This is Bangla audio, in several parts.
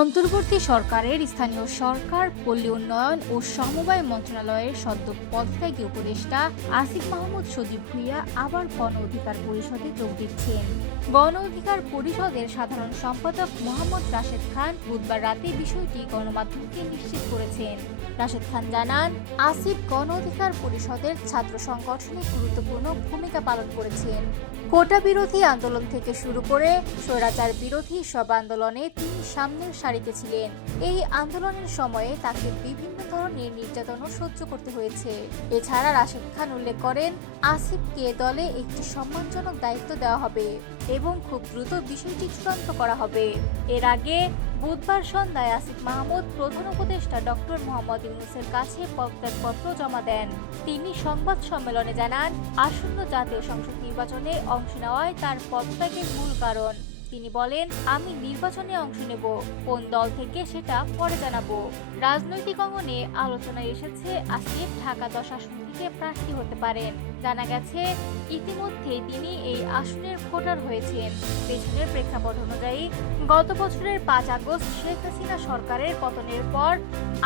অন্তর্বর্তী সরকারের স্থানীয় সরকার, পল্লী উন্নয়ন ও সমবায় মন্ত্রণালয়ের সদ্য পদত্যাগী উপদেষ্টা আসিফ মাহমুদ সজীব ভুঁইয়া আবার গণ অধিকার পরিষদে যোগ দিচ্ছেন। গণ অধিকার পরিষদের সাধারণ সম্পাদক মোহাম্মদ রাশেদ খান বুধবার রাতে বিষয়টি গণমাধ্যমকে নিশ্চিত করেছেন। রাশেদ খান জানান, আসিফ গণ অধিকার পরিষদের ছাত্র সংগঠনে গুরুত্বপূর্ণ ভূমিকা পালন করেছেন। কোটা বিরোধী আন্দোলন থেকে শুরু করে স্বৈরাচার বিরোধী সব আন্দোলনে তিনি সামনের সারিতে ছিলেন। এই আন্দোলনের সময়ে তাকে বিভিন্ন ধরনের নির্যাতনও সহ্য করতে হয়েছে। এছাড়া রাশেদ খান উল্লেখ করেন, আসিফকে দলে একটি সম্মানজনক দায়িত্ব দেওয়া হবে এবং খুব দ্রুত বিষয়টি চূড়ান্ত করা হবে। এর আগে বুধবার সন্ধ্যায় আসিফ মাহমুদ প্রধান উপদেষ্টা ডক্টর মোহাম্মদ ইউনূসের কাছে পদত্যাগপত্র জমা দেন। তিনি সংবাদ সম্মেলনে জানান, আসন্ন জাতীয় সংসদ নির্বাচনে অংশ নেওয়ায় তার পদত্যাগের মূল কারণ। তিনি বলেন, আমি নির্বাচনে অংশ নেব, কোন দল থেকে সেটা পরে জানাবো। রাজনৈতিক অঙ্গনে আলোচনায় এসেছে আসিফ ঢাকা 10 আসন থেকে প্রার্থী হতে পারেন। জানা গেছে, ইতিমধ্যে তিনি এই আসনের ভোটার হয়েছেন। পেছনের প্রেক্ষাপট অনুযায়ী গত বছরের 5 আগস্ট শেখ হাসিনা সরকারের পতনের পর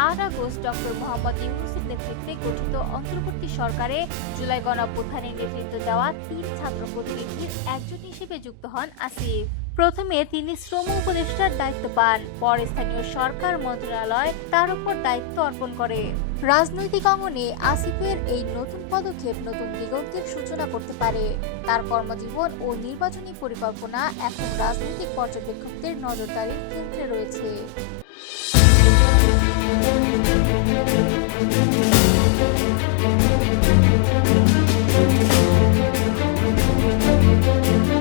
8 আগস্ট ডক্টর মোহাম্মদ ইউনূসের নেতৃত্বে গঠিত অন্তর্বর্তী সরকারে জুলাই গণঅভ্যুত্থানের নেতৃত্ব দেওয়া 3 ছাত্র প্রতিনিধির একজন হিসেবে যুক্ত হন আসিফ। প্রথমে তিনি শ্রম উপদেষ্টার দায়িত্ব পান, পরে স্থানীয় সরকার মন্ত্রণালয় তার উপর দায়িত্ব অর্পণ করে। রাজনৈতিক অঙ্গনে আসিফের এই নতুন পদক্ষেপ নতুন দিগন্তের সূচনা করতে পারে। তার কর্মজীবন ও নির্বাচনী পরিকল্পনা এখন রাজনৈতিক পর্যবেক্ষকদের নজরদারির কেন্দ্রে রয়েছে।